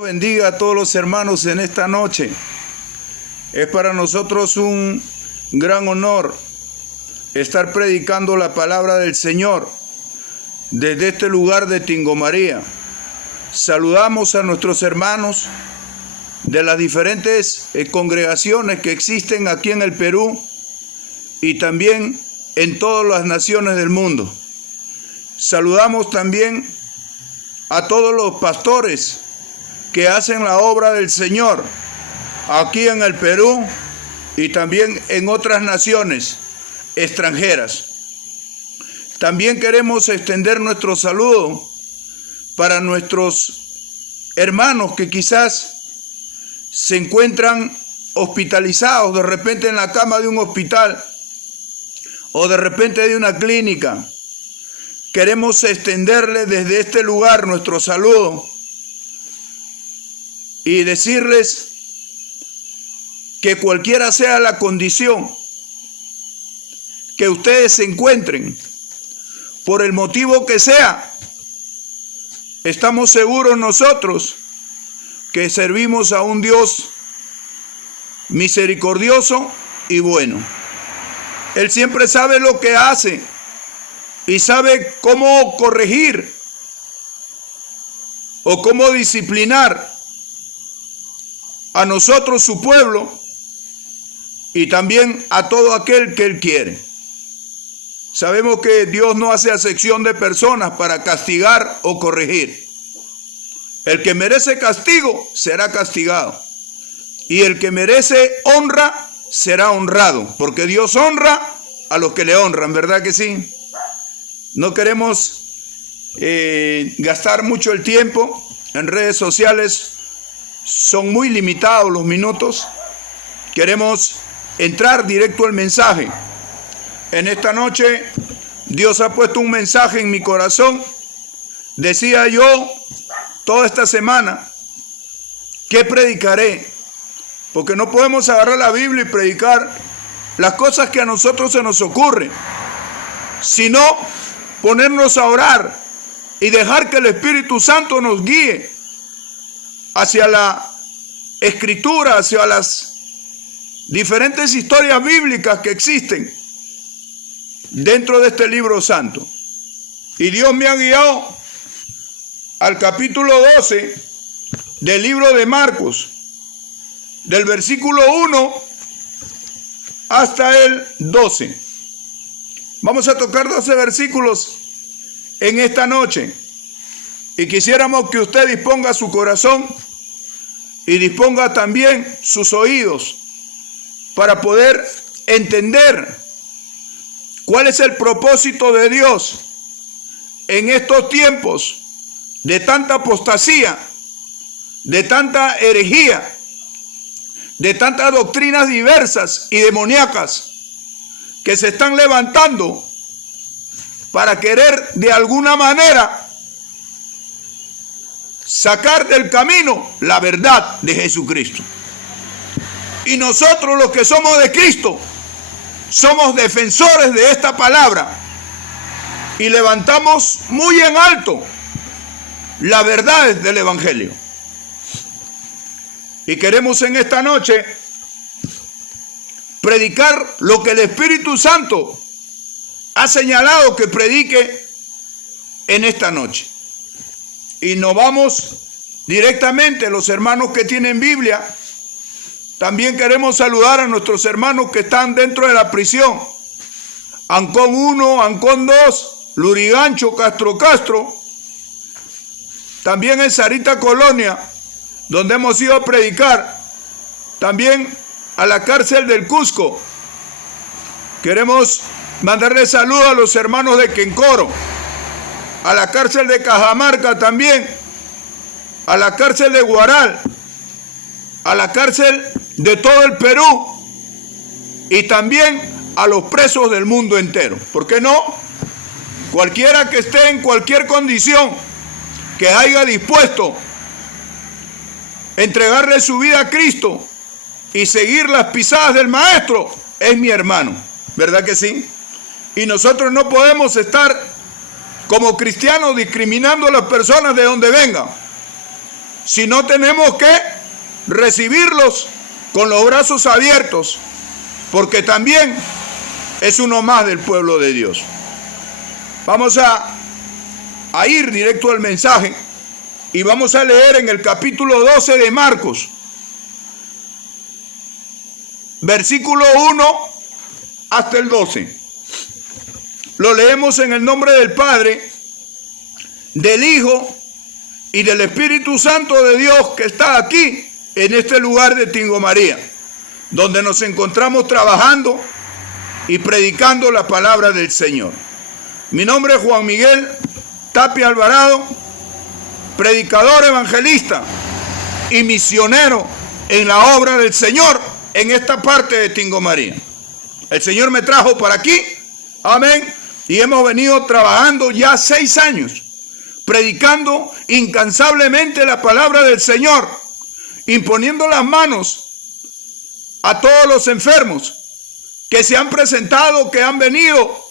Bendiga a todos los hermanos en esta noche. Es para nosotros un gran honor estar predicando la palabra del Señor desde este lugar de Tingo María. Saludamos a nuestros hermanos de las diferentes congregaciones que existen aquí en el Perú y también en todas las naciones del mundo. Saludamos también a todos los pastores que hacen la obra del Señor aquí en el Perú y también en otras naciones extranjeras. También queremos extender nuestro saludo para nuestros hermanos que quizás se encuentran hospitalizados de repente en la cama de un hospital o de repente de una clínica. Queremos extenderles desde este lugar nuestro saludo y decirles que cualquiera sea la condición que ustedes se encuentren, por el motivo que sea, estamos seguros nosotros que servimos a un Dios misericordioso y bueno. Él siempre sabe lo que hace y sabe cómo corregir o cómo disciplinar a nosotros, su pueblo, y también a todo aquel que Él quiere. Sabemos que Dios no hace acepción de personas para castigar o corregir. El que merece castigo será castigado, y el que merece honra será honrado, porque Dios honra a los que le honran, ¿verdad que sí? No queremos gastar mucho el tiempo en redes sociales. Son muy limitados los minutos. Queremos entrar directo al mensaje. En esta noche Dios ha puesto un mensaje en mi corazón. Decía yo toda esta semana, ¿qué predicaré? Porque no podemos agarrar la Biblia y predicar las cosas que a nosotros se nos ocurren, sino ponernos a orar y dejar que el Espíritu Santo nos guíe hacia la escritura, hacia las diferentes historias bíblicas que existen dentro de este libro santo. Y Dios me ha guiado al capítulo 12 del libro de Marcos, del versículo 1 hasta el 12. Vamos a tocar 12 versículos en esta noche. Y quisiéramos que usted disponga su corazón y disponga también sus oídos para poder entender cuál es el propósito de Dios en estos tiempos de tanta apostasía, de tanta herejía, de tantas doctrinas diversas y demoníacas que se están levantando para querer de alguna manera sacar del camino la verdad de Jesucristo. Y nosotros, los que somos de Cristo, somos defensores de esta palabra y levantamos muy en alto las verdades del Evangelio. Y queremos en esta noche predicar lo que el Espíritu Santo ha señalado que predique en esta noche. Y nos vamos directamente, los hermanos que tienen Biblia. También queremos saludar a nuestros hermanos que están dentro de la prisión. Ancón 1, Ancón 2, Lurigancho, Castro. También en Sarita Colonia, donde hemos ido a predicar. También a la cárcel del Cusco. Queremos mandarle saludos a los hermanos de Quencoro, a la cárcel de Cajamarca también, a la cárcel de Guaral, a la cárcel de todo el Perú y también a los presos del mundo entero. ¿Por qué no? Cualquiera que esté en cualquier condición, que haya dispuesto a entregarle su vida a Cristo y seguir las pisadas del Maestro, es mi hermano, ¿verdad que sí? Y nosotros no podemos estar como cristianos discriminando a las personas de donde vengan. sino tenemos que recibirlos con los brazos abiertos, porque también es uno más del pueblo de Dios. Vamos a ir directo al mensaje y vamos a leer en el capítulo 12 de Marcos, versículo 1 hasta el 12. Lo leemos en el nombre del Padre, del Hijo y del Espíritu Santo de Dios, que está aquí en este lugar de Tingo María, donde nos encontramos trabajando y predicando la palabra del Señor. Mi nombre es Juan Miguel Tapia Alvarado, predicador, evangelista y misionero en la obra del Señor en esta parte de Tingo María. El Señor me trajo para aquí, amén, y hemos venido trabajando ya 6 años, predicando incansablemente la palabra del Señor, imponiendo las manos a todos los enfermos que se han presentado, que han venido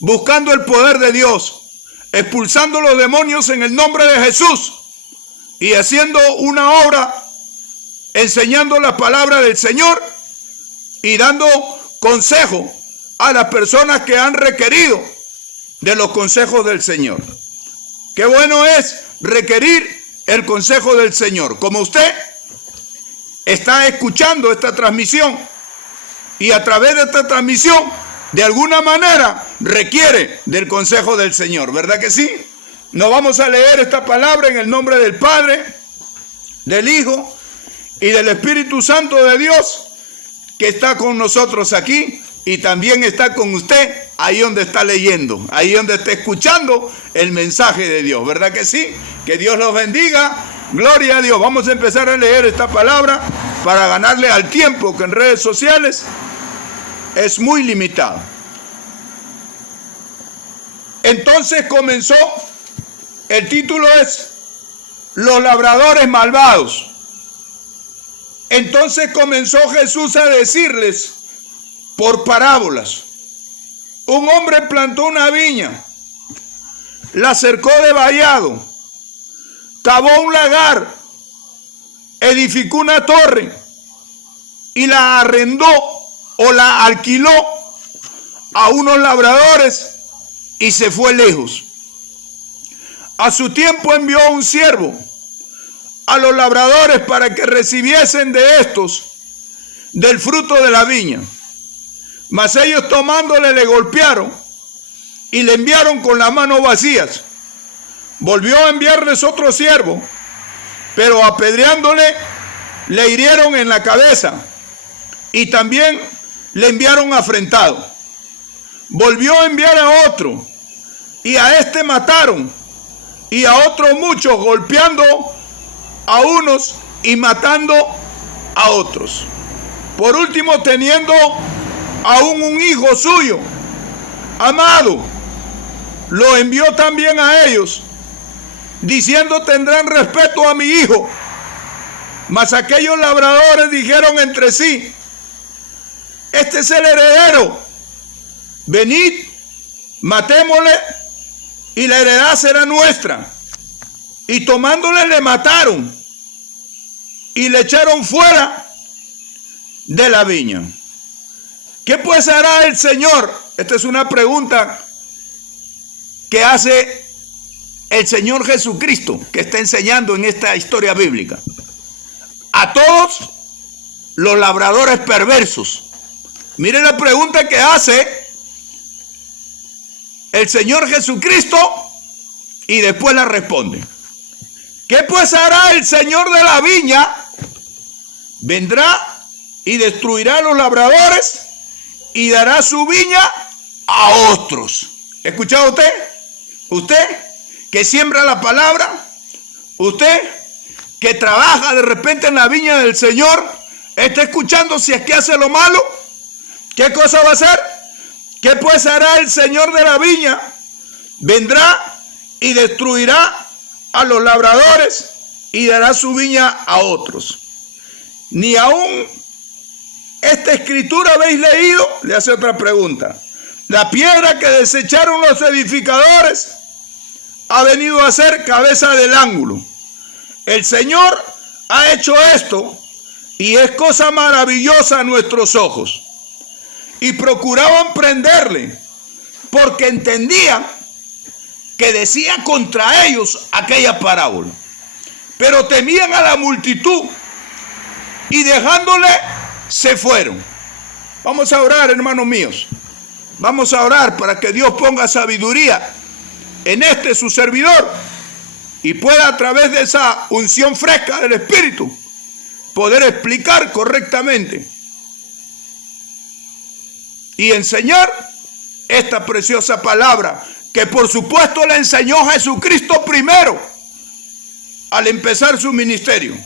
buscando el poder de Dios, expulsando los demonios en el nombre de Jesús y haciendo una obra, enseñando la palabra del Señor y dando consejo a las personas que han requerido de los consejos del Señor. Qué bueno es requerir el consejo del Señor, como usted está escuchando esta transmisión y a través de esta transmisión de alguna manera requiere del consejo del Señor, ¿verdad que sí? Nos vamos a leer esta palabra en el nombre del Padre, del Hijo y del Espíritu Santo de Dios, que está con nosotros aquí y también está con usted ahí donde está leyendo, ahí donde está escuchando el mensaje de Dios, ¿verdad que sí? Que Dios los bendiga, gloria a Dios. Vamos a empezar a leer esta palabra para ganarle al tiempo que en redes sociales es muy limitado. Entonces comenzó, el título es Los labradores malvados. Entonces comenzó Jesús a decirles por parábolas: un hombre plantó una viña, la cercó de vallado, cavó un lagar, edificó una torre y la arrendó o la alquiló a unos labradores y se fue lejos. A su tiempo envió un siervo a los labradores para que recibiesen de estos del fruto de la viña. Mas ellos tomándole le golpearon y le enviaron con las manos vacías. Volvió a enviarles otro siervo, pero apedreándole le hirieron en la cabeza y también le enviaron afrentado. Volvió a enviar a otro y a este mataron, y a otros muchos, golpeando a unos y matando a otros. Por último, teniendo aún un hijo suyo amado, lo envió también a ellos, diciendo: tendrán respeto a mi hijo. Mas aquellos labradores dijeron entre sí: este es el heredero, venid, matémosle y la heredad será nuestra. Y tomándole le mataron y le echaron fuera de la viña. ¿Qué pues hará el Señor? Esta es una pregunta que hace el Señor Jesucristo, que está enseñando en esta historia bíblica a todos los labradores perversos. Miren la pregunta que hace el Señor Jesucristo y después la responde. ¿Qué pues hará el Señor de la viña? Vendrá y destruirá a los labradores y dará su viña a otros. ¿Escuchado usted? Usted que siembra la palabra, usted que trabaja de repente en la viña del Señor, está escuchando si es que hace lo malo. ¿Qué cosa va a hacer? ¿Qué pues hará el Señor de la viña? Vendrá y destruirá a los labradores y dará su viña a otros. Ni aún esta escritura habéis leído. Le hace otra pregunta. La piedra que desecharon los edificadores ha venido a ser cabeza del ángulo. El Señor ha hecho esto y es cosa maravillosa a nuestros ojos. Y procuraban prenderle porque entendían que decía contra ellos aquella parábola. Pero temían a la multitud y dejándole se fueron. Vamos a orar, hermanos míos. Vamos a orar para que Dios ponga sabiduría en este su servidor y pueda a través de esa unción fresca del Espíritu poder explicar correctamente y enseñar esta preciosa palabra que por supuesto le enseñó Jesucristo primero al empezar su ministerio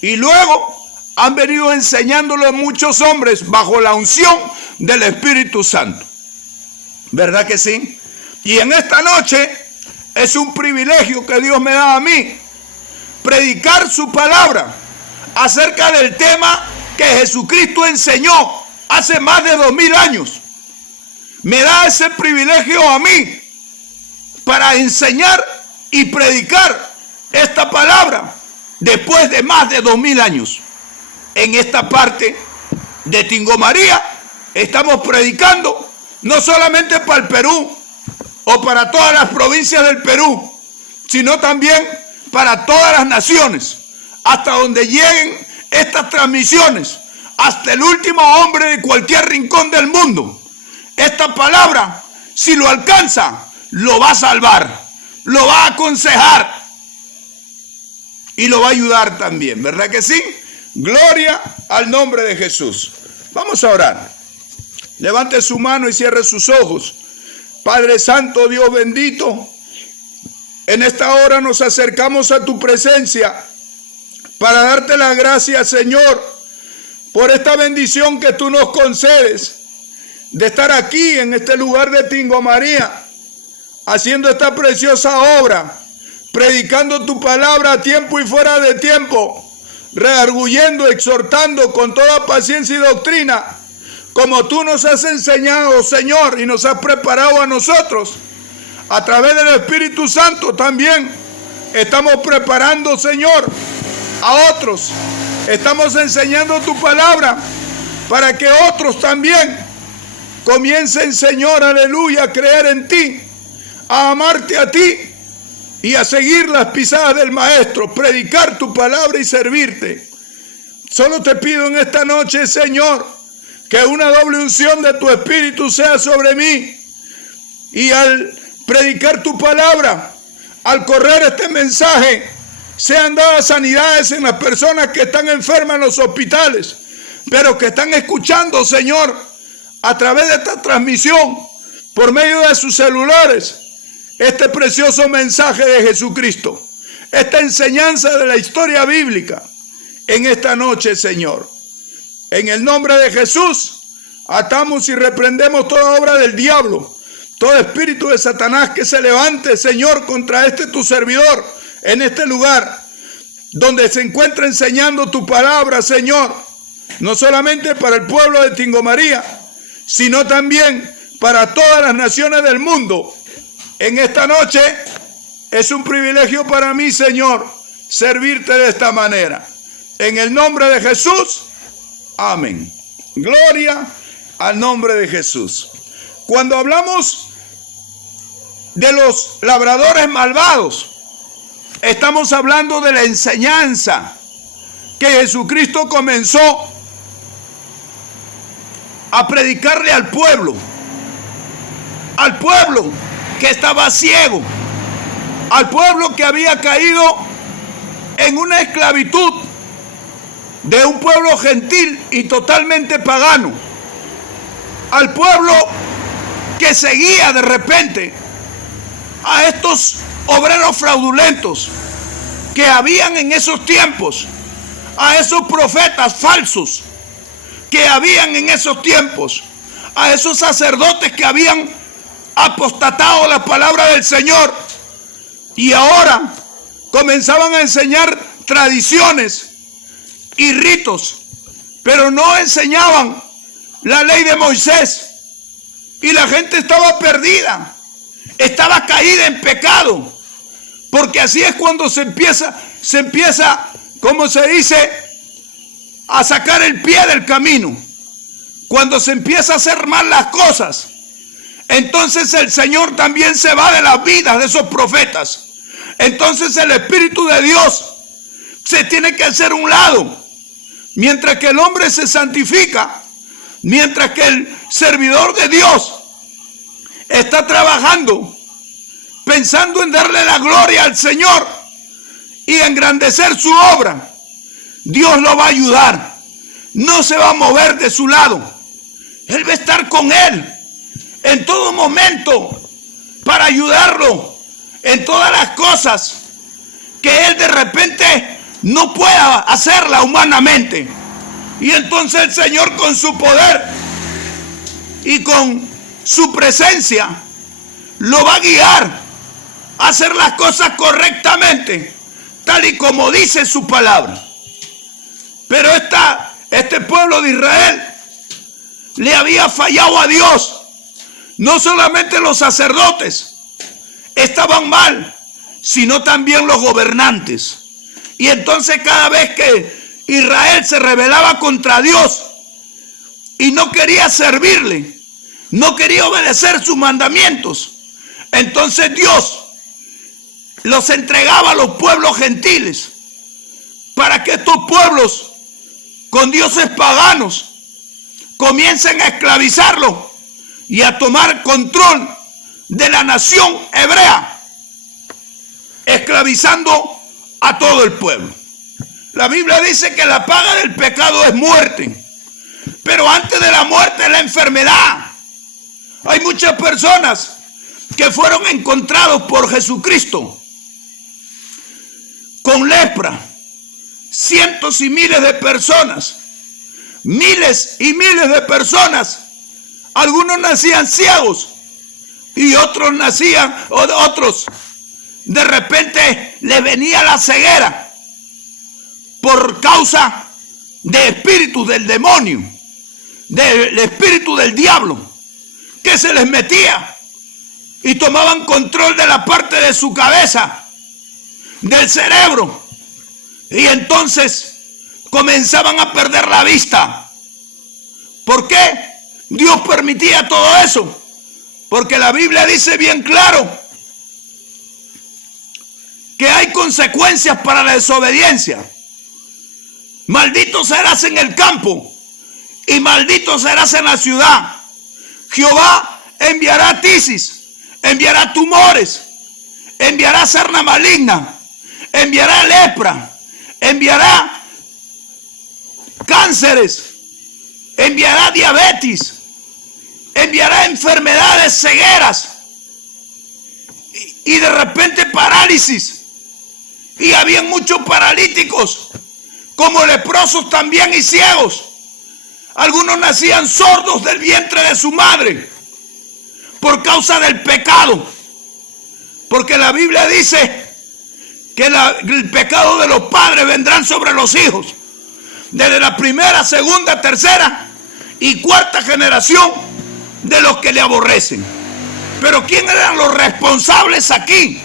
y luego han venido enseñándolo a muchos hombres bajo la unción del Espíritu Santo. ¿Verdad que sí? Y en esta noche es un privilegio que Dios me da a mí predicar su palabra acerca del tema que Jesucristo enseñó hace más de 2000 años. Me da ese privilegio a mí para enseñar y predicar esta palabra después de más de 2000 años. En esta parte de Tingo María estamos predicando no solamente para el Perú o para todas las provincias del Perú, sino también para todas las naciones, hasta donde lleguen estas transmisiones, hasta el último hombre de cualquier rincón del mundo. Esta palabra, si lo alcanza, lo va a salvar, lo va a aconsejar y lo va a ayudar también, ¿verdad que sí? Gloria al nombre de Jesús. Vamos a orar. Levante su mano y cierre sus ojos. Padre Santo, Dios bendito, en esta hora nos acercamos a tu presencia para darte las gracias, Señor, por esta bendición que tú nos concedes de estar aquí en este lugar de Tingo María, haciendo esta preciosa obra, predicando tu palabra a tiempo y fuera de tiempo, redarguyendo, exhortando con toda paciencia y doctrina, como tú nos has enseñado, Señor, y nos has preparado a nosotros. A través del Espíritu Santo también estamos preparando, Señor, a otros. Estamos enseñando tu palabra para que otros también comiencen, Señor, aleluya, a creer en ti, a amarte a ti y a seguir las pisadas del Maestro, predicar tu palabra y servirte. Solo te pido en esta noche, Señor, que una doble unción de tu Espíritu sea sobre mí y al predicar tu palabra, al correr este mensaje, sean dadas sanidades en las personas que están enfermas en los hospitales, pero que están escuchando, Señor, a través de esta transmisión, por medio de sus celulares, este precioso mensaje de Jesucristo, esta enseñanza de la historia bíblica, en esta noche, Señor. En el nombre de Jesús, atamos y reprendemos toda obra del diablo, todo espíritu de Satanás que se levante, Señor, contra este tu servidor, en este lugar, donde se encuentra enseñando tu palabra, Señor, no solamente para el pueblo de Tingo María, sino también para todas las naciones del mundo. En esta noche es un privilegio para mí, Señor, servirte de esta manera. En el nombre de Jesús, amén. Gloria al nombre de Jesús. Cuando hablamos de los labradores malvados, estamos hablando de la enseñanza que Jesucristo comenzó a predicarle al pueblo que estaba ciego, al pueblo que había caído en una esclavitud de un pueblo gentil y totalmente pagano, al pueblo que seguía de repente a estos obreros fraudulentos que habían en esos tiempos, a esos profetas falsos que habían en esos tiempos, a esos sacerdotes que habían apostatado la palabra del Señor y ahora comenzaban a enseñar tradiciones y ritos, pero no enseñaban la ley de Moisés y la gente estaba perdida, estaba caída en pecado, porque así es cuando se empieza se empieza, como se dice, a sacar el pie del camino. Cuando se empieza a hacer mal las cosas, entonces el Señor también se va de las vidas de esos profetas. Entonces el Espíritu de Dios se tiene que hacer un lado. Mientras que el hombre se santifica, mientras que el servidor de Dios está trabajando, pensando en darle la gloria al Señor y engrandecer su obra, Dios lo va a ayudar. No se va a mover de su lado. Él va a estar con él en todo momento para ayudarlo en todas las cosas que él de repente no pueda hacerla humanamente. Y entonces el Señor, con su poder y con su presencia, lo va a guiar a hacer las cosas correctamente, tal y como dice su palabra. Pero este pueblo de Israel le había fallado a Dios. No solamente los sacerdotes estaban mal, sino también los gobernantes. Y entonces cada vez que Israel se rebelaba contra Dios y no quería servirle, no quería obedecer sus mandamientos, entonces Dios los entregaba a los pueblos gentiles para que estos pueblos con dioses paganos comiencen a esclavizarlo y a tomar control de la nación hebrea, esclavizando a todo el pueblo. La Biblia dice que la paga del pecado es muerte, pero antes de la muerte es la enfermedad. Hay muchas personas que fueron encontrados por Jesucristo con lepra, cientos y miles de personas, miles y miles de personas. Algunos nacían ciegos y otros de repente les venía la ceguera por causa de espíritus del demonio, del espíritu del diablo, que se les metía y tomaban control de la parte de su cabeza, del cerebro, y entonces comenzaban a perder la vista. ¿Por qué Dios permitía todo eso? Porque la Biblia dice bien claro que hay consecuencias para la desobediencia. Maldito serás en el campo y maldito serás en la ciudad. Jehová enviará tisis, enviará tumores, enviará sarna maligna, enviará lepra, enviará cánceres, enviará diabetes, enviará enfermedades, cegueras y de repente parálisis. Y había muchos paralíticos, como leprosos también, y ciegos. Algunos nacían sordos del vientre de su madre por causa del pecado, porque la Biblia dice que el pecado de los padres vendrán sobre los hijos, desde la primera, segunda, tercera y cuarta generación de los que le aborrecen. Pero ¿quién eran los responsables aquí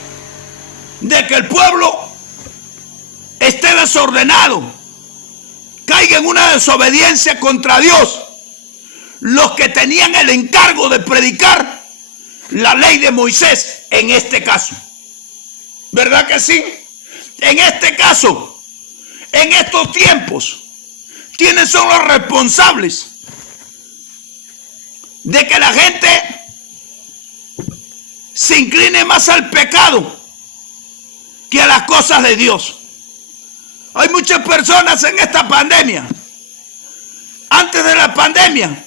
de que el pueblo esté desordenado, caiga en una desobediencia contra Dios? Los que tenían el encargo de predicar la ley de Moisés, en este caso. ¿Verdad que sí? En este caso, en estos tiempos, ¿quiénes son los responsables de que la gente se incline más al pecado que a las cosas de Dios? Hay muchas personas en esta pandemia, antes de la pandemia,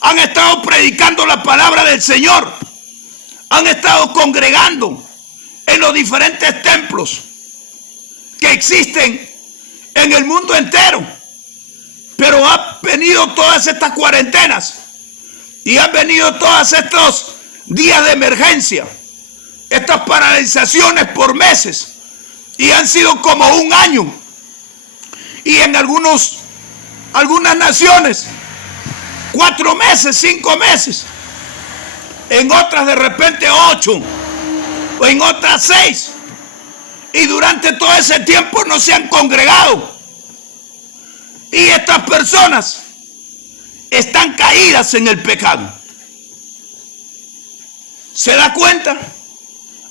han estado predicando la palabra del Señor, han estado congregando en los diferentes templos que existen en el mundo entero. Pero han venido todas estas cuarentenas y han venido todos estos días de emergencia, estas paralizaciones por meses, y han sido como un año. Y en algunas naciones 4 meses, 5 meses, en otras de repente 8, o en otras 6. y durante todo ese tiempo no se han congregado. Y estas personas están caídas en el pecado. ¿Se da cuenta?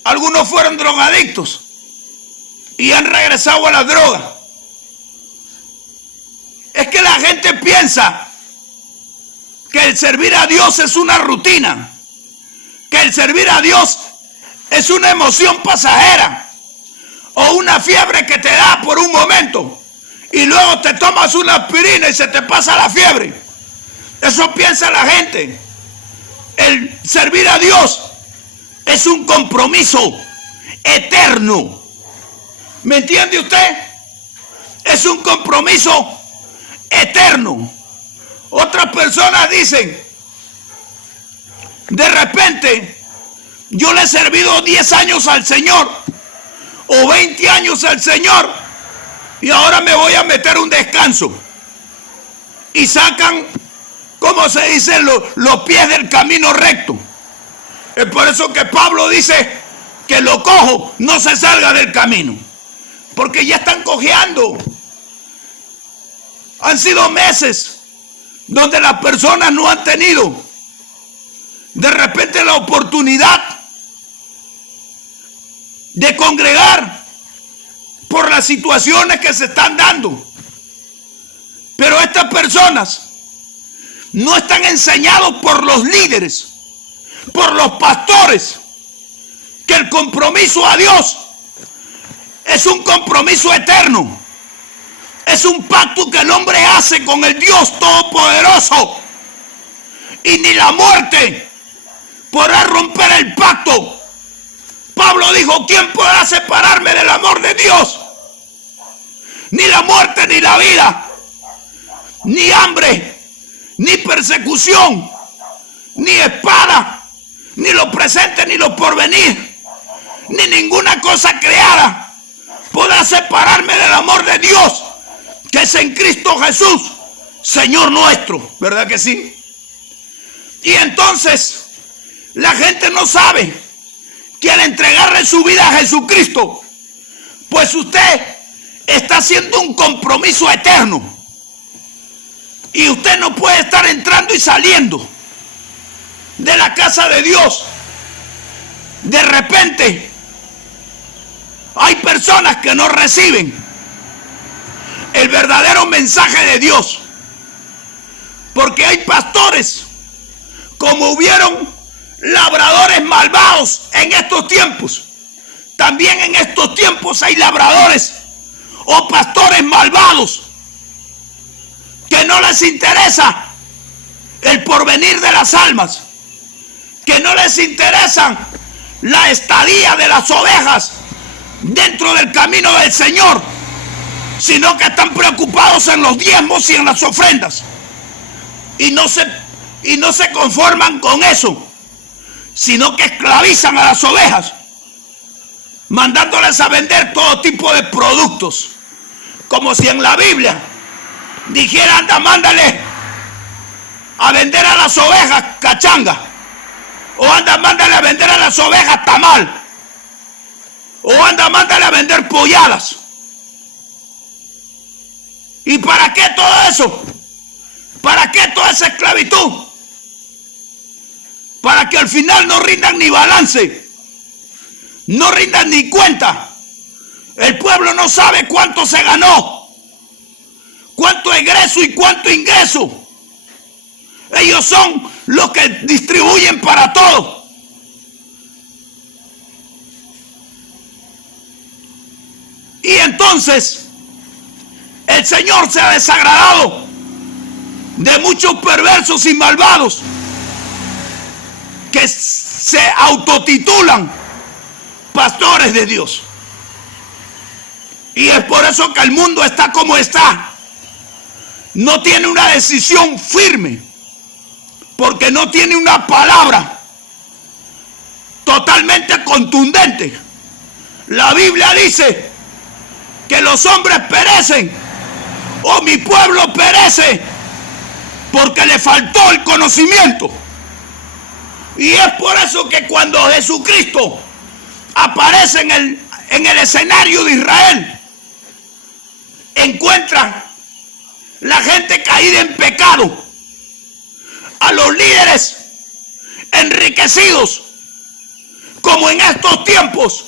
Algunos fueron drogadictos y han regresado a la droga. Es que la gente piensa que el servir a Dios es una rutina, que el servir a Dios es una emoción pasajera o una fiebre que te da por un momento y luego te tomas una aspirina y se te pasa la fiebre. Eso piensa la gente. El servir a Dios es un compromiso eterno. ¿Me entiende usted? Es un compromiso eterno. Otras personas dicen, de repente, yo le he servido 10 años al Señor o 20 años al Señor y ahora me voy a meter un descanso. Y sacan, ¿cómo se dice? Los pies del camino recto. Es por eso que Pablo dice que lo cojo no se salga del camino, porque ya están cojeando. Han sido meses donde las personas no han tenido de repente la oportunidad de congregar por las situaciones que se están dando. Pero estas personas no están enseñados por los líderes, por los pastores, que el compromiso a Dios es un compromiso eterno. Es un pacto que el hombre hace con el Dios Todopoderoso. Y ni la muerte podrá romper el pacto. Pablo dijo, ¿quién podrá separarme del amor de Dios? Ni la muerte ni la vida, ni hambre, ni persecución, ni espada, ni lo presente ni lo porvenir, ni ninguna cosa creada podrá separarme del amor de Dios, que es en Cristo Jesús, Señor nuestro. ¿Verdad que sí? Y entonces la gente no sabe que al entregarle su vida a Jesucristo, pues usted está haciendo un compromiso eterno. Y usted no puede estar entrando y saliendo de la casa de Dios. De repente hay personas que no reciben el verdadero mensaje de Dios, porque hay pastores, como hubieron labradores malvados en estos tiempos, también en estos tiempos hay labradores o pastores malvados que no les interesa el porvenir de las almas, que no les interesa la estadía de las ovejas dentro del camino del Señor, sino que están preocupados en los diezmos y en las ofrendas, y no se conforman con eso, sino que esclavizan a las ovejas, mandándoles a vender todo tipo de productos, como si en la Biblia dijera, anda, mándale a vender a las ovejas cachanga, o anda, mándale a vender a las ovejas tamal, o anda, mándale a vender polladas. ¿Y para qué todo eso? ¿Para qué toda esa esclavitud? Para que al final no rindan ni balance, no rindan ni cuenta. El pueblo no sabe cuánto se ganó, cuánto egreso y cuánto ingreso. Ellos son los que distribuyen para todo. Y entonces el Señor se ha desagradado de muchos perversos y malvados que se autotitulan pastores de Dios. Y es por eso que el mundo está como está. No tiene una decisión firme, porque no tiene una palabra totalmente contundente. La Biblia dice que los hombres perecen, o mi pueblo perece, porque le faltó el conocimiento. Y es por eso que cuando Jesucristo aparece en el escenario de Israel encuentra la gente caída en pecado, a los líderes enriquecidos, como en estos tiempos,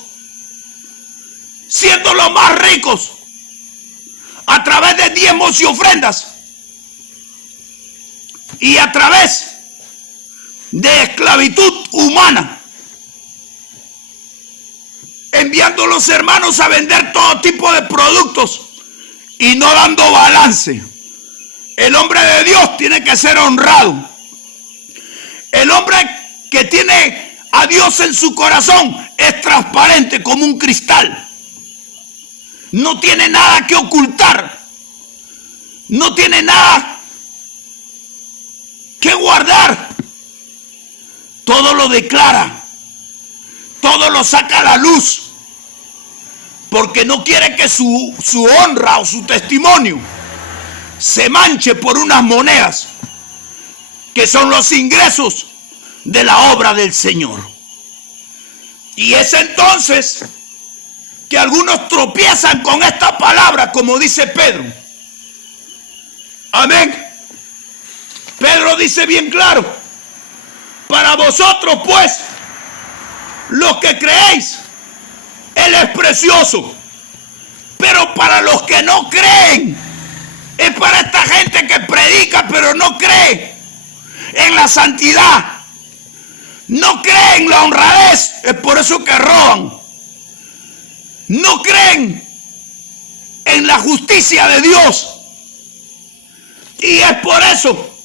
siendo los más ricos a través de diezmos y ofrendas y a través de esclavitud humana, enviando a los hermanos a vender todo tipo de productos y no dando balance. El hombre de Dios tiene que ser honrado. El hombre que tiene a Dios en su corazón es transparente como un cristal. No tiene nada que ocultar. No tiene nada que guardar. Todo lo declara. Todo lo saca a la luz. Porque no quiere que su honra o su testimonio se manche por unas monedas que son los ingresos de la obra del Señor. Y es entonces que algunos tropiezan con esta palabra, como dice Pedro. Amén. Pedro dice bien claro: para vosotros pues, los que creéis, Él es precioso. Pero para los que no creen, es para esta gente que predica pero no cree en la santidad, no creen en la honradez, es por eso que roban. No creen en la justicia de Dios. Y es por eso,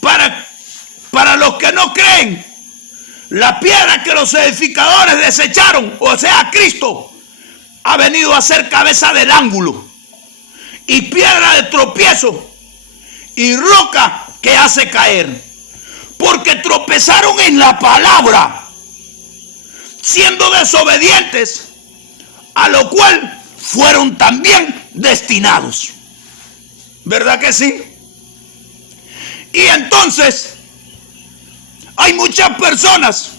para los que no creen, la piedra que los edificadores desecharon, o sea, Cristo, ha venido a ser cabeza del ángulo y piedra de tropiezo y roca que hace caer, porque tropezaron en la palabra, siendo desobedientes, a lo cual fueron también destinados. ¿Verdad que sí? Y entonces hay muchas personas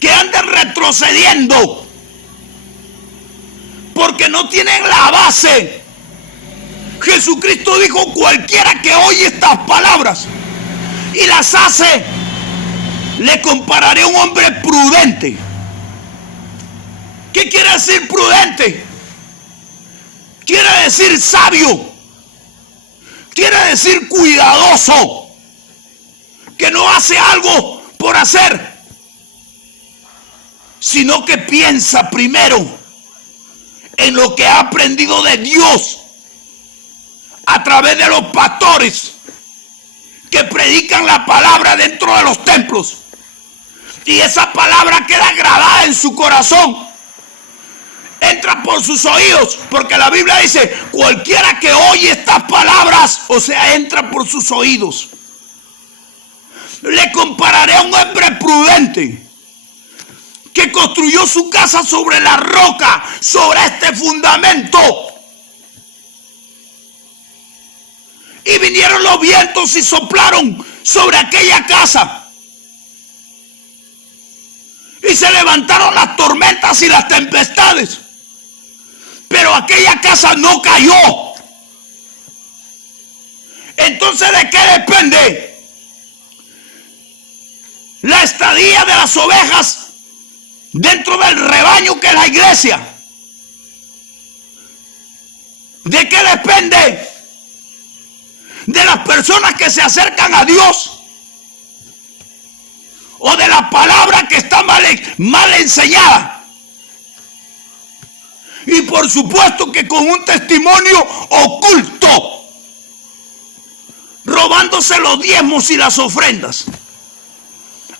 que andan retrocediendo porque no tienen la base. Jesucristo dijo: cualquiera que oye estas palabras y las hace, le compararé a un hombre prudente. ¿Qué quiere decir prudente? Quiere decir sabio. Quiere decir cuidadoso, que no hace algo por hacer, sino que piensa primero en lo que ha aprendido de Dios a través de los pastores que predican la palabra dentro de los templos, y esa palabra queda grabada en su corazón, entra por sus oídos, porque la Biblia dice: cualquiera que oye estas palabras, o sea, entra por sus oídos. Le compararé a un hombre prudente que construyó su casa sobre la roca, sobre este fundamento. Y vinieron los vientos y soplaron sobre aquella casa. Y se levantaron las tormentas y las tempestades. Pero aquella casa no cayó. Entonces, ¿de qué depende la estadía de las ovejas dentro del rebaño que es la iglesia? ¿De qué depende? De las personas que se acercan a Dios, o de la palabra que está mal enseñada. Y por supuesto que con un testimonio oculto, robándose los diezmos y las ofrendas,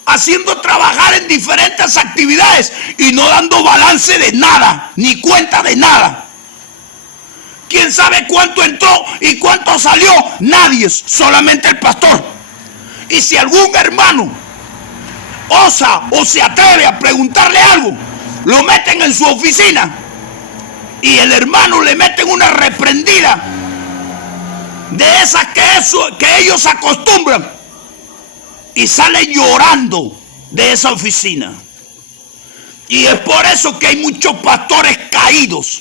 haciendo trabajar en diferentes actividades y no dando balance de nada, ni cuenta de nada. ¿Quién sabe cuánto entró y cuánto salió? Nadie, solamente el pastor. Y si algún hermano osa o se atreve a preguntarle algo, lo meten en su oficina y el hermano le meten una reprendida de esas que ellos acostumbran, y sale llorando de esa oficina. Y es por eso que hay muchos pastores caídos.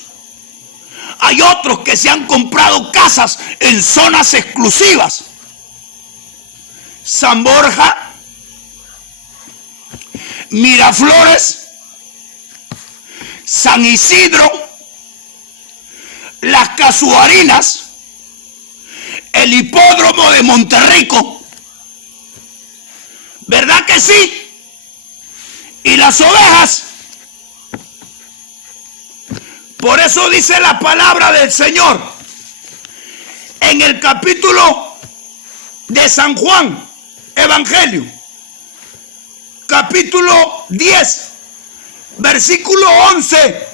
Hay otros que se han comprado casas en zonas exclusivas. San Borja, Miraflores, San Isidro, Las Casuarinas, el hipódromo de Monterrico. ¿Verdad que sí? Y las ovejas. Por eso dice la palabra del Señor en el capítulo de San Juan, Evangelio, capítulo 10, versículo 11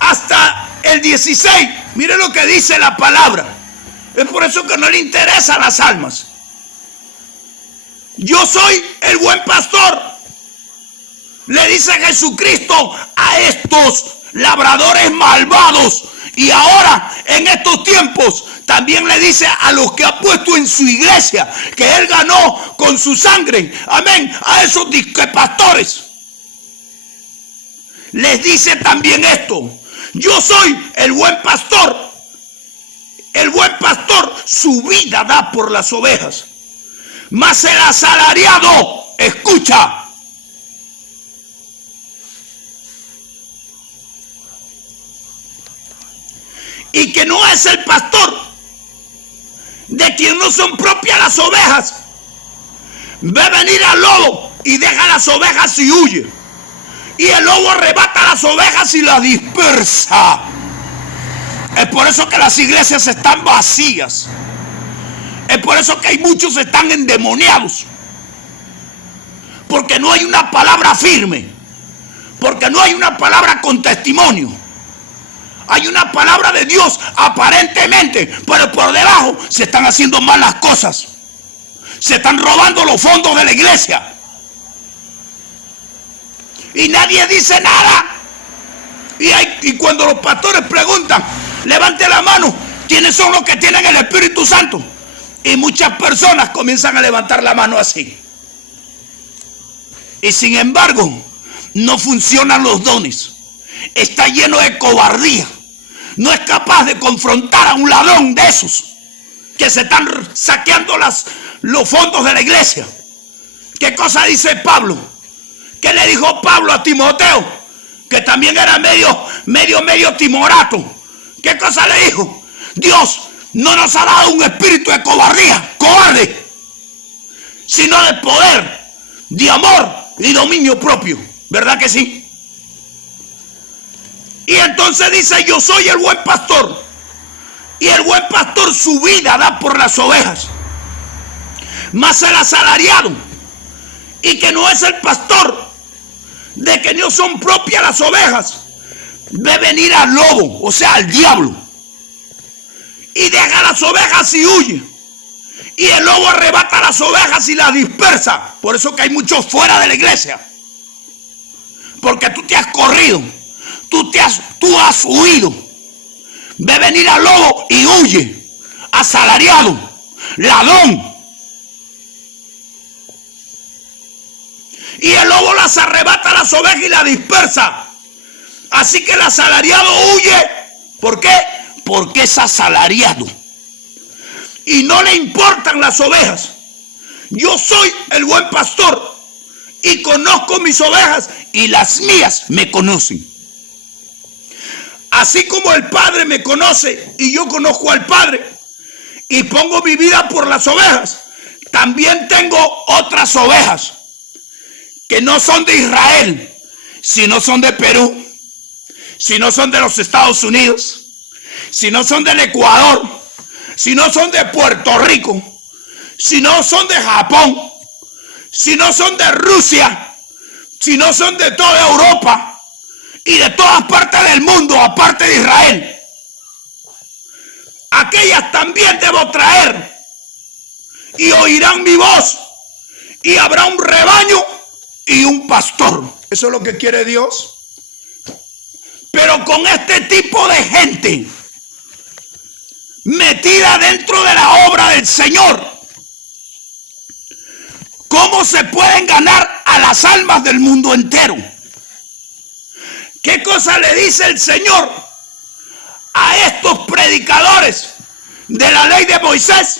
hasta el 16. Mire lo que dice la palabra. Es por eso que no le interesan las almas. Yo soy el buen pastor, le dice Jesucristo a estos labradores malvados. Y ahora, en estos tiempos, también le dice a los que ha puesto en su iglesia, que él ganó con su sangre, amén, a esos disquepastores. Les dice también esto: yo soy el buen pastor. El buen pastor su vida da por las ovejas. Mas el asalariado, escucha, y que no es el pastor, de quien no son propias las ovejas, ve venir al lobo y deja las ovejas y huye. Y el lobo arrebata las ovejas y las dispersa. Es por eso que las iglesias están vacías. Es por eso que hay muchos que están endemoniados. Porque no hay una palabra firme. Porque no hay una palabra con testimonio. Hay una palabra de Dios aparentemente, pero por debajo se están haciendo malas cosas. Se están robando los fondos de la iglesia. Y nadie dice nada. Y cuando los pastores preguntan, levante la mano, ¿quiénes son los que tienen el Espíritu Santo? Y muchas personas comienzan a levantar la mano así. Y sin embargo, no funcionan los dones. Está lleno de cobardía. No es capaz de confrontar a un ladrón de esos que se están saqueando los fondos de la iglesia. ¿Qué cosa dice Pablo? ¿Qué le dijo Pablo a Timoteo? Que también era medio timorato. ¿Qué cosa le dijo? Dios no nos ha dado un espíritu de cobardía, cobarde, sino de poder, de amor y dominio propio. ¿Verdad que sí? Y entonces dice: yo soy el buen pastor, y el buen pastor su vida da por las ovejas. Mas el asalariado, y que no es el pastor, de que no son propias las ovejas, ve venir al lobo, o sea, al diablo, y deja las ovejas y huye. Y el lobo arrebata las ovejas y las dispersa. Por eso que hay muchos fuera de la iglesia. Porque tú te has corrido, tú has huido. Ve venir al lobo y huye. Asalariado, ladrón. Y el lobo las arrebata las ovejas y las dispersa. Así que el asalariado huye. ¿Por qué? Porque es asalariado. Y no le importan las ovejas. Yo soy el buen pastor y conozco mis ovejas y las mías me conocen. Así como el Padre me conoce y yo conozco al Padre y pongo mi vida por las ovejas, también tengo otras ovejas que no son de Israel, sino son de Perú, si no son de los Estados Unidos, si no son del Ecuador, si no son de Puerto Rico, si no son de Japón, si no son de Rusia, si no son de toda Europa y de todas partes del mundo, aparte de Israel. Aquellas también debo traer y oirán mi voz y habrá un rebaño y un pastor. Eso es lo que quiere Dios. Pero con este tipo de gente metida dentro de la obra del Señor, ¿Cómo se pueden ganar a las almas del mundo entero? ¿Qué cosa le dice el Señor a estos predicadores de la ley de Moisés?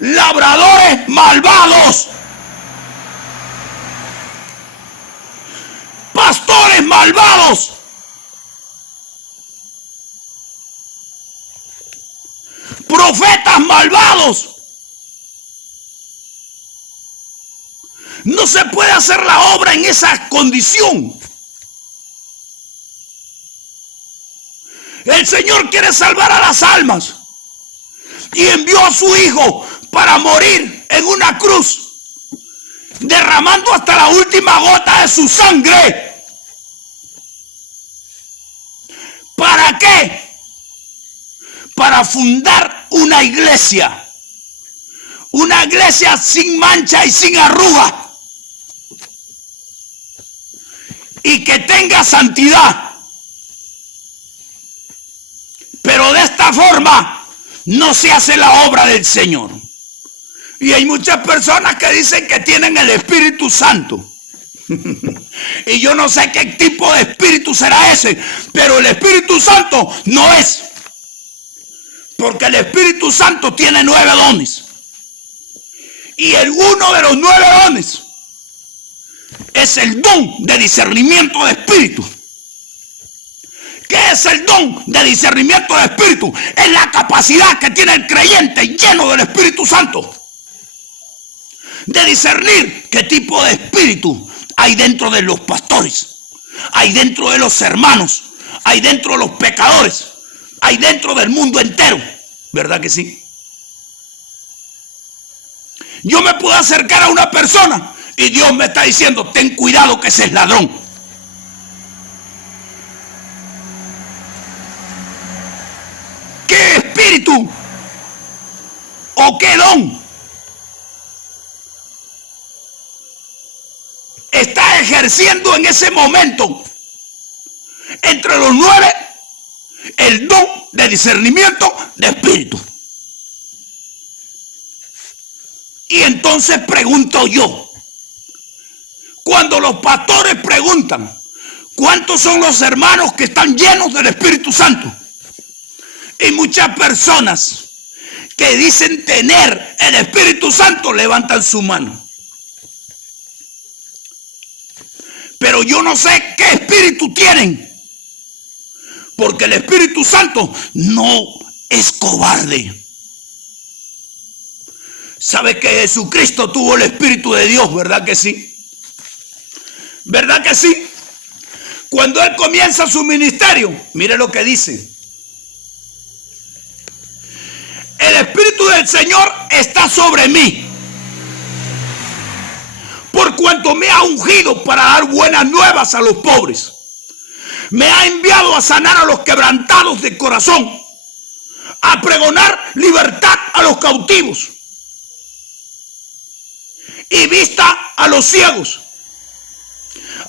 Labradores malvados, pastores malvados, profetas malvados. No se puede hacer la obra en esa condición. El Señor quiere salvar a las almas y envió a su Hijo para morir en una cruz, derramando hasta la última gota de su sangre. ¿Para qué? Para fundar una iglesia sin mancha y sin arruga, y que tenga santidad. Pero de esta forma no se hace la obra del Señor. Y hay muchas personas que dicen que tienen el Espíritu Santo. Y yo no sé qué tipo de espíritu será ese, pero el Espíritu Santo no es. Porque el Espíritu Santo tiene 9 dones. Y uno de los 9 dones es el don de discernimiento de espíritu. ¿Qué es el don de discernimiento de espíritu? Es la capacidad que tiene el creyente lleno del Espíritu Santo de discernir qué tipo de espíritu hay dentro de los pastores, hay dentro de los hermanos, hay dentro de los pecadores, hay dentro del mundo entero. ¿Verdad que sí? Yo me puedo acercar a una persona y Dios me está diciendo: ten cuidado que ese es ladrón. ¿Qué espíritu o qué don está ejerciendo en ese momento entre los 9 el don de discernimiento de espíritu? Y entonces pregunto yo, cuando los pastores preguntan cuántos son los hermanos que están llenos del Espíritu Santo, y muchas personas que dicen tener el Espíritu Santo levantan su mano. Pero yo no sé qué espíritu tienen, porque el Espíritu Santo no es cobarde. ¿Sabe que Jesucristo tuvo el Espíritu de Dios? ¿Verdad que sí? ¿Verdad que sí? Cuando Él comienza su ministerio, mire lo que dice: el Espíritu del Señor está sobre mí, por cuanto me ha ungido para dar buenas nuevas a los pobres. Me ha enviado a sanar a los quebrantados de corazón, a pregonar libertad a los cautivos y vista a los ciegos,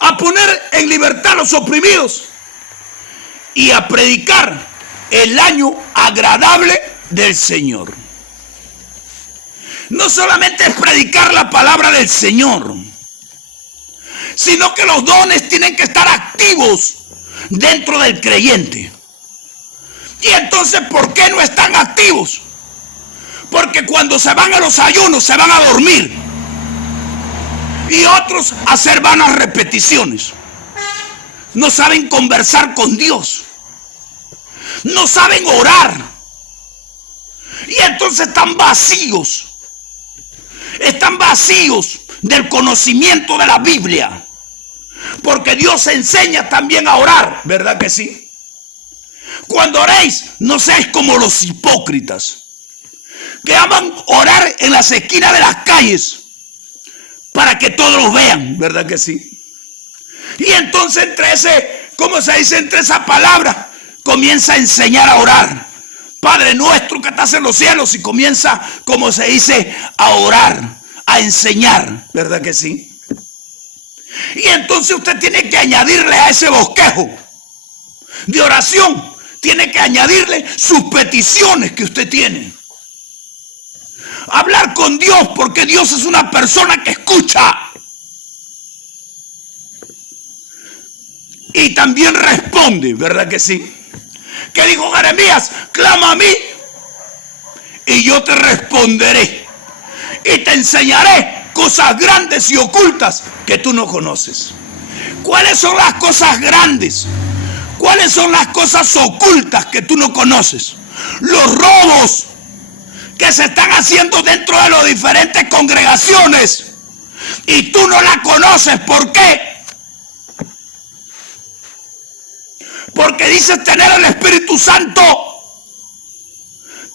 a poner en libertad a los oprimidos y a predicar el año agradable del Señor. No solamente es predicar la palabra del Señor, sino que los dones tienen que estar activos dentro del creyente. Y entonces, ¿por qué no están activos? Porque cuando se van a los ayunos se van a dormir, y otros a hacer vanas repeticiones. No saben conversar con Dios, no saben orar, y entonces están vacíos del conocimiento de la Biblia, porque Dios enseña también a orar. ¿Verdad que sí? Cuando oréis, no seáis como los hipócritas, que aman orar en las esquinas de las calles para que todos los vean. ¿Verdad que sí? Y entonces entre esa palabra comienza a enseñar a orar: Padre nuestro que estás en los cielos, y comienza, como se dice, a orar, a enseñar. ¿Verdad que sí? Y entonces usted tiene que añadirle a ese bosquejo de oración, tiene que añadirle sus peticiones que usted tiene. hablar con Dios, porque Dios es una persona que escucha y también responde, ¿verdad que sí? ¿Qué dijo Jeremías? Clama a mí y yo te responderé y te enseñaré cosas grandes y ocultas que tú no conoces. ¿Cuáles son las cosas grandes? ¿Cuáles son las cosas ocultas que tú no conoces? Los robos que se están haciendo dentro de las diferentes congregaciones y tú no la conoces. ¿Por qué? Porque dices tener el Espíritu Santo,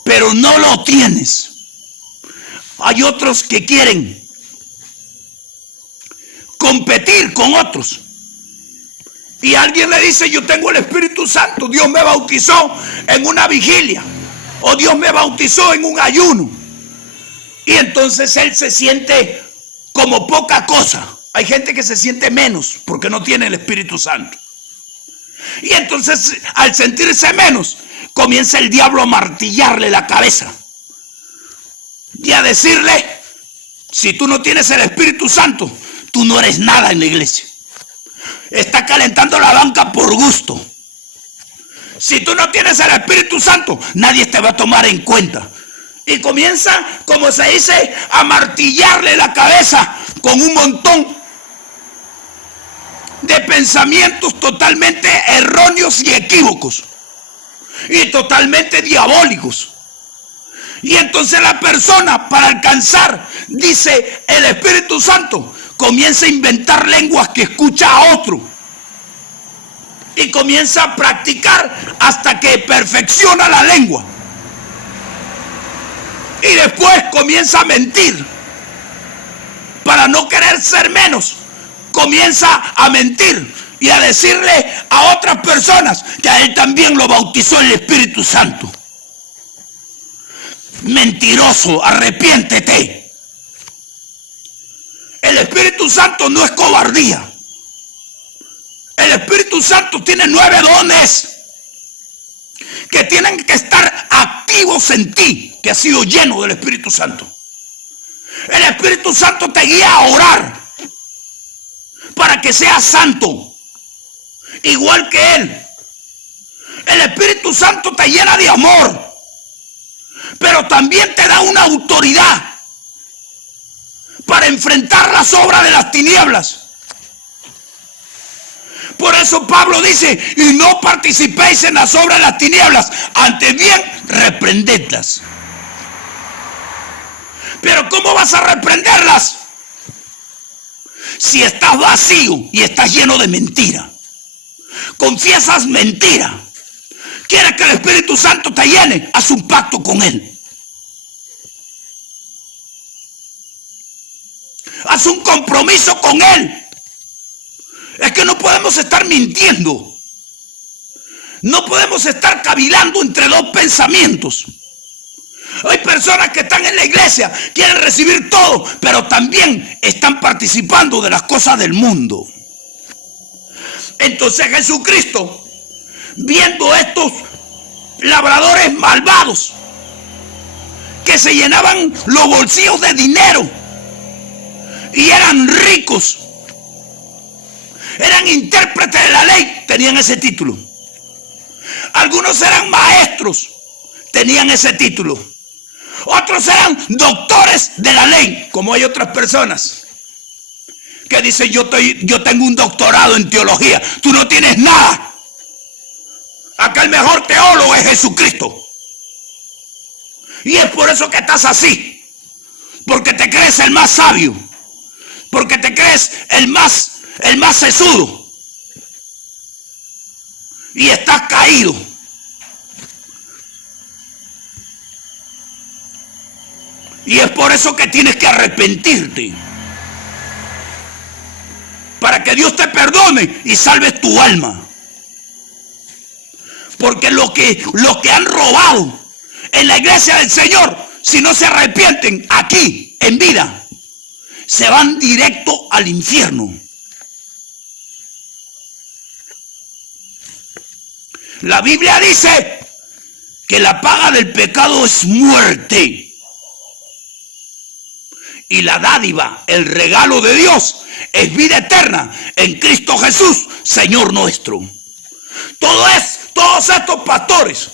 pero no lo tienes. Hay otros que quieren competir con otros. Y alguien le dice, yo tengo el Espíritu Santo, Dios me bautizó en una vigilia, o Dios me bautizó en un ayuno. Y entonces él se siente como poca cosa. Hay gente que se siente menos porque no tiene el Espíritu Santo. Y entonces al sentirse menos, comienza el diablo a martillarle la cabeza y a decirle, si tú no tienes el Espíritu Santo, tú no eres nada en la iglesia. Está calentando la banca por gusto. Si tú no tienes el Espíritu Santo, nadie te va a tomar en cuenta. Y comienza, como se dice, a martillarle la cabeza con un montón de pensamientos totalmente erróneos y equívocos y totalmente diabólicos. Y entonces la persona, para alcanzar, dice, el Espíritu Santo, comienza a inventar lenguas que escucha a otro y comienza a practicar hasta que perfecciona la lengua. Y después comienza a mentir para no querer ser menos. Comienza a mentir y a decirle a otras personas que a él también lo bautizó el Espíritu Santo. Mentiroso, arrepiéntete. El Espíritu Santo no es cobardía. El Espíritu Santo tiene 9 dones que tienen que estar activos en ti, que has sido lleno del Espíritu Santo. El Espíritu Santo te guía a orar para que seas santo, igual que Él. El Espíritu Santo te llena de amor, pero también te da una autoridad para enfrentar las obras de las tinieblas. Por eso Pablo dice, y no participéis en las obras de las tinieblas, antes bien reprendedlas. Pero ¿cómo vas a reprenderlas si estás vacío y estás lleno de mentira? Confiesas mentira. ¿Quieres que el Espíritu Santo te llene? Haz un pacto con Él. Haz un compromiso con Él. Es que no podemos estar mintiendo. No podemos estar cavilando entre dos pensamientos. Hay personas que están en la iglesia, quieren recibir todo, pero también están participando de las cosas del mundo. Entonces Jesucristo, viendo estos labradores malvados que se llenaban los bolsillos de dinero y eran ricos, eran intérpretes de la ley, tenían ese título. Algunos eran maestros, tenían ese título. Otros eran doctores de la ley, como hay otras personas que dicen, yo tengo un doctorado en teología. Tú no tienes nada. Acá el mejor teólogo es Jesucristo. Y es por eso que estás así. Porque te crees el más sabio. Porque te crees el más sesudo. Y estás caído. Y es por eso que tienes que arrepentirte. Para que Dios te perdone y salves tu alma. Porque los que han robado en la iglesia del Señor, si no se arrepienten aquí, en vida, se van directo al infierno. La Biblia dice que la paga del pecado es muerte. y la dádiva, el regalo de Dios, es vida eterna en Cristo Jesús, Señor nuestro. Todos estos pastores